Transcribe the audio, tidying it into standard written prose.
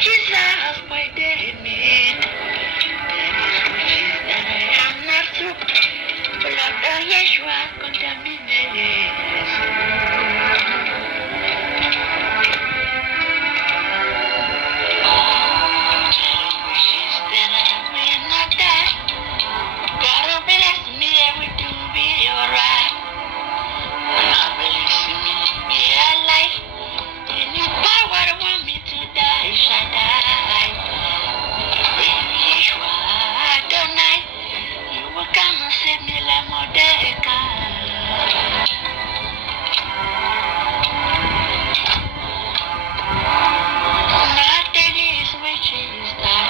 Jesus, my dead man. That is wishes that I am not through. Blood of Yeshua contaminated. Wishes that I will not die. God will bless me, everything will be alright. God bless me, be alive. And your power want me to die, shall die. Yeshua Adonai, you will come and save me like Mordecai. Nothing is which is that